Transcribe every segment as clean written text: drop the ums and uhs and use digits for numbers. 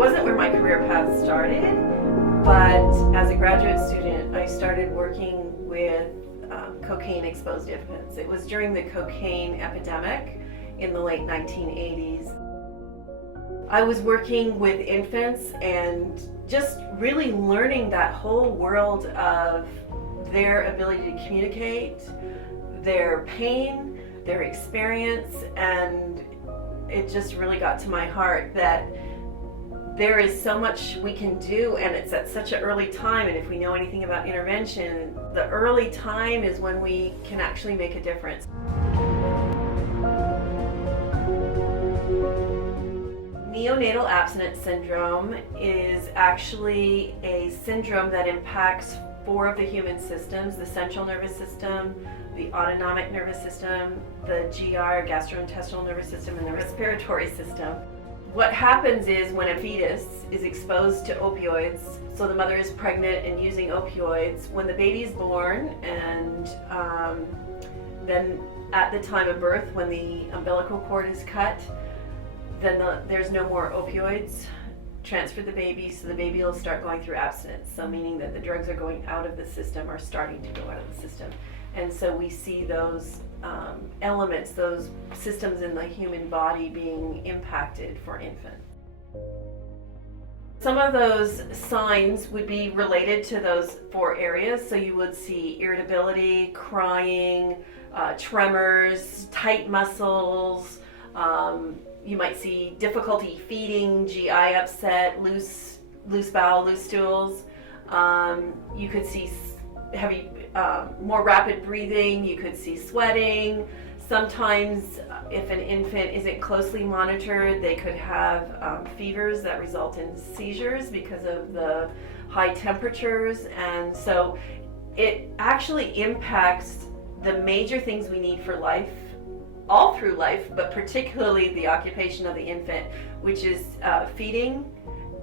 wasn't where my career path started, but as a graduate student, I started working with cocaine-exposed infants. It was during the cocaine epidemic in the late 1980s. I was working with infants and just really learning that whole world of their ability to communicate, their pain, their experience, and it just really got to my heart that there is so much we can do, and it's at such an early time, and if we know anything about intervention, the early time is when we can actually make a difference. Neonatal abstinence syndrome is actually a syndrome that impacts 4 of the human systems: the central nervous system, the autonomic nervous system, the GI or gastrointestinal nervous system, and the respiratory system. What happens is when a fetus is exposed to opioids, so the mother is pregnant and using opioids, when the baby is born, and then at the time of birth, when the umbilical cord is cut, then there's no more opioids transfer the baby, so the baby will start going through abstinence, so meaning that the drugs are going out of the system or starting to go out of the system. And so we see those elements, those systems in the human body being impacted for infants. Some of those signs would be related to those 4 areas. So you would see irritability, crying, tremors, tight muscles. You might see difficulty feeding, GI upset, loose bowel, loose stools. You could see heavy, more rapid breathing. You could see sweating. Sometimes if an infant isn't closely monitored, they could have fevers that result in seizures because of the high temperatures. And so it actually impacts the major things we need for life, all through life, but particularly the occupation of the infant, which is feeding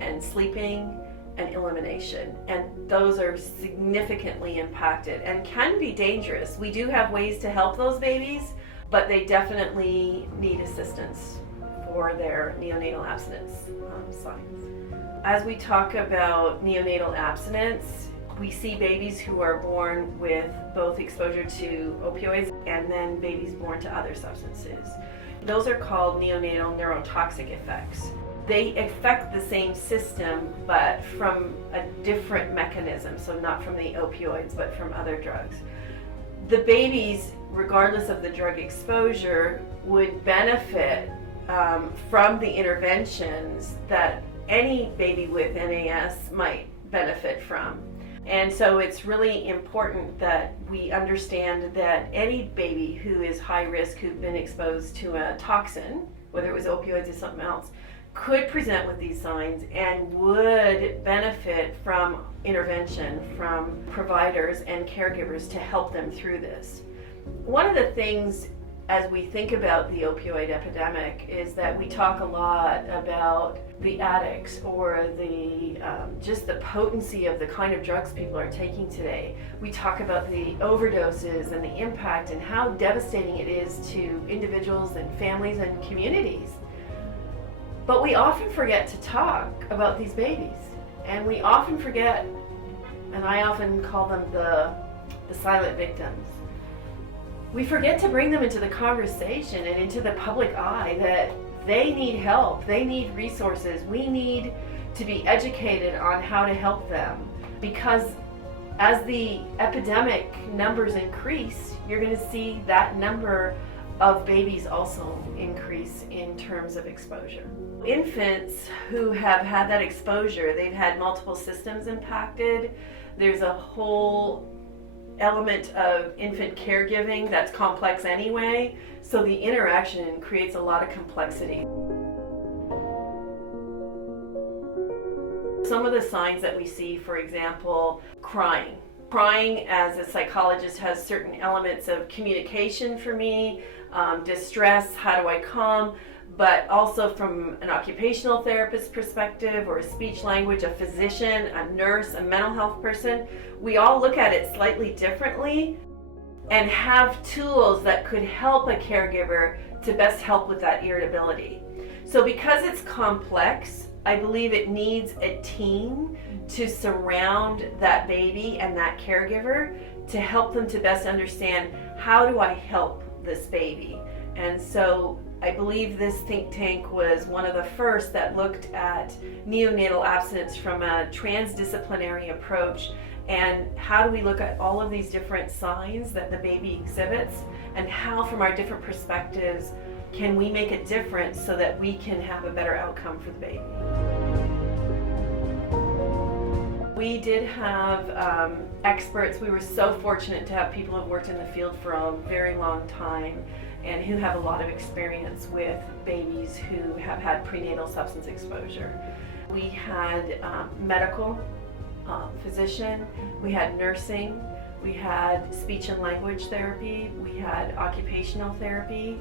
and sleeping and elimination. And those are significantly impacted and can be dangerous. We do have ways to help those babies, but they definitely need assistance for their neonatal abstinence signs. As we talk about neonatal abstinence, we see babies who are born with both exposure to opioids and then babies born to other substances. Those are called neonatal neurotoxic effects. They affect the same system, but from a different mechanism, so not from the opioids, but from other drugs. The babies, regardless of the drug exposure, would benefit from the interventions that any baby with NAS might benefit from. And so it's really important that we understand that any baby who is high risk, who've been exposed to a toxin, whether it was opioids or something else, could present with these signs and would benefit from intervention from providers and caregivers to help them through this. One of the things as we think about the opioid epidemic is that we talk a lot about the addicts or the just the potency of the kind of drugs people are taking today. We talk about the overdoses and the impact and how devastating it is to individuals and families and communities. But we often forget to talk about these babies, and we often forget, and I often call them the silent victims. We forget to bring them into the conversation and into the public eye that they need help, they need resources, we need to be educated on how to help them. Because as the epidemic numbers increase, you're going to see that number of babies also increase in terms of exposure. Infants who have had that exposure, they've had multiple systems impacted. There's a whole element of infant caregiving that's complex anyway, so the interaction creates a lot of complexity. Some of the signs that we see, for example, crying. Crying, as a psychologist, has certain elements of communication for me, distress, how do I calm, but also from an occupational therapist perspective or a speech language, a physician, a nurse, a mental health person, we all look at it slightly differently and have tools that could help a caregiver to best help with that irritability. So because it's complex, I believe it needs a team to surround that baby and that caregiver to help them to best understand, how do I help this baby? And so I believe this think tank was one of the first that looked at neonatal abstinence from a transdisciplinary approach, and how do we look at all of these different signs that the baby exhibits, and how from our different perspectives can we make a difference so that we can have a better outcome for the baby. We did have experts. We were so fortunate to have people who've worked in the field for a very long time and who have a lot of experience with babies who have had prenatal substance exposure. We had medical physician, we had nursing, we had speech and language therapy, we had occupational therapy,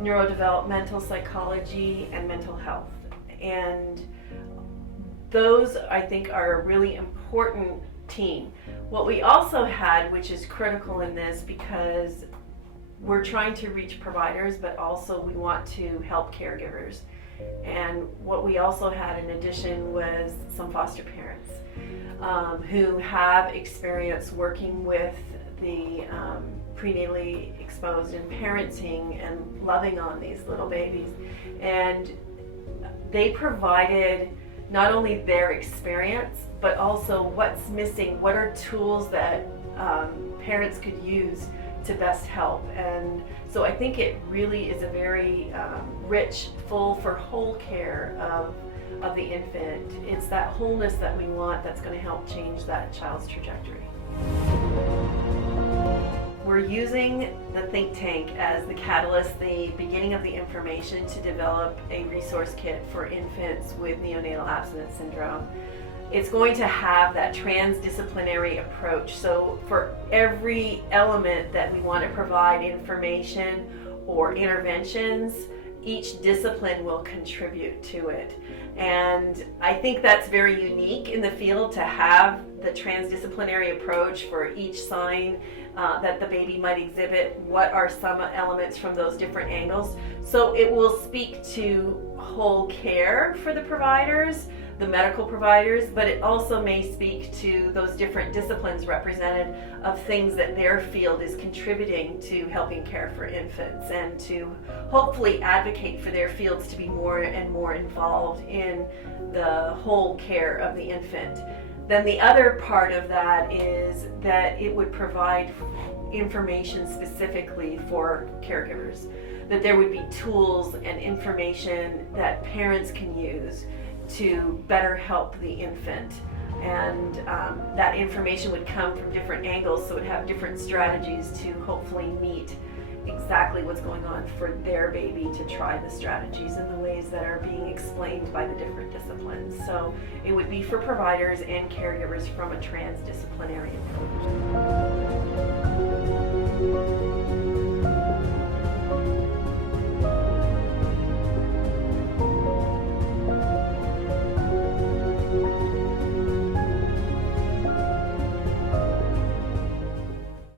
neurodevelopmental psychology, and mental health. And those, I think, are a really important team. What we also had, which is critical in this because we're trying to reach providers, but also we want to help caregivers. And what we also had in addition was some foster parents who have experience working with the prenatally exposed and parenting and loving on these little babies. And they provided not only their experience, but also what's missing, what are tools that parents could use to best help. And so I think it really is a very rich, full for whole care of the infant. It's that wholeness that we want that's going to help change that child's trajectory. We're using the think tank as the catalyst, the beginning of the information to develop a resource kit for infants with neonatal abstinence syndrome. It's going to have that transdisciplinary approach. So for every element that we want to provide information or interventions, each discipline will contribute to it. And I think that's very unique in the field to have the transdisciplinary approach for each sign that the baby might exhibit. What are some elements from those different angles? So it will speak to whole care for the providers, the medical providers, but it also may speak to those different disciplines represented of things that their field is contributing to helping care for infants, and to hopefully advocate for their fields to be more and more involved in the whole care of the infant. Then the other part of that is that it would provide information specifically for caregivers, that there would be tools and information that parents can use to better help the infant. And that information would come from different angles, so it would have different strategies to hopefully meet exactly what's going on for their baby, to try the strategies in the ways that are being explained by the different disciplines. So it would be for providers and caregivers from a transdisciplinary approach.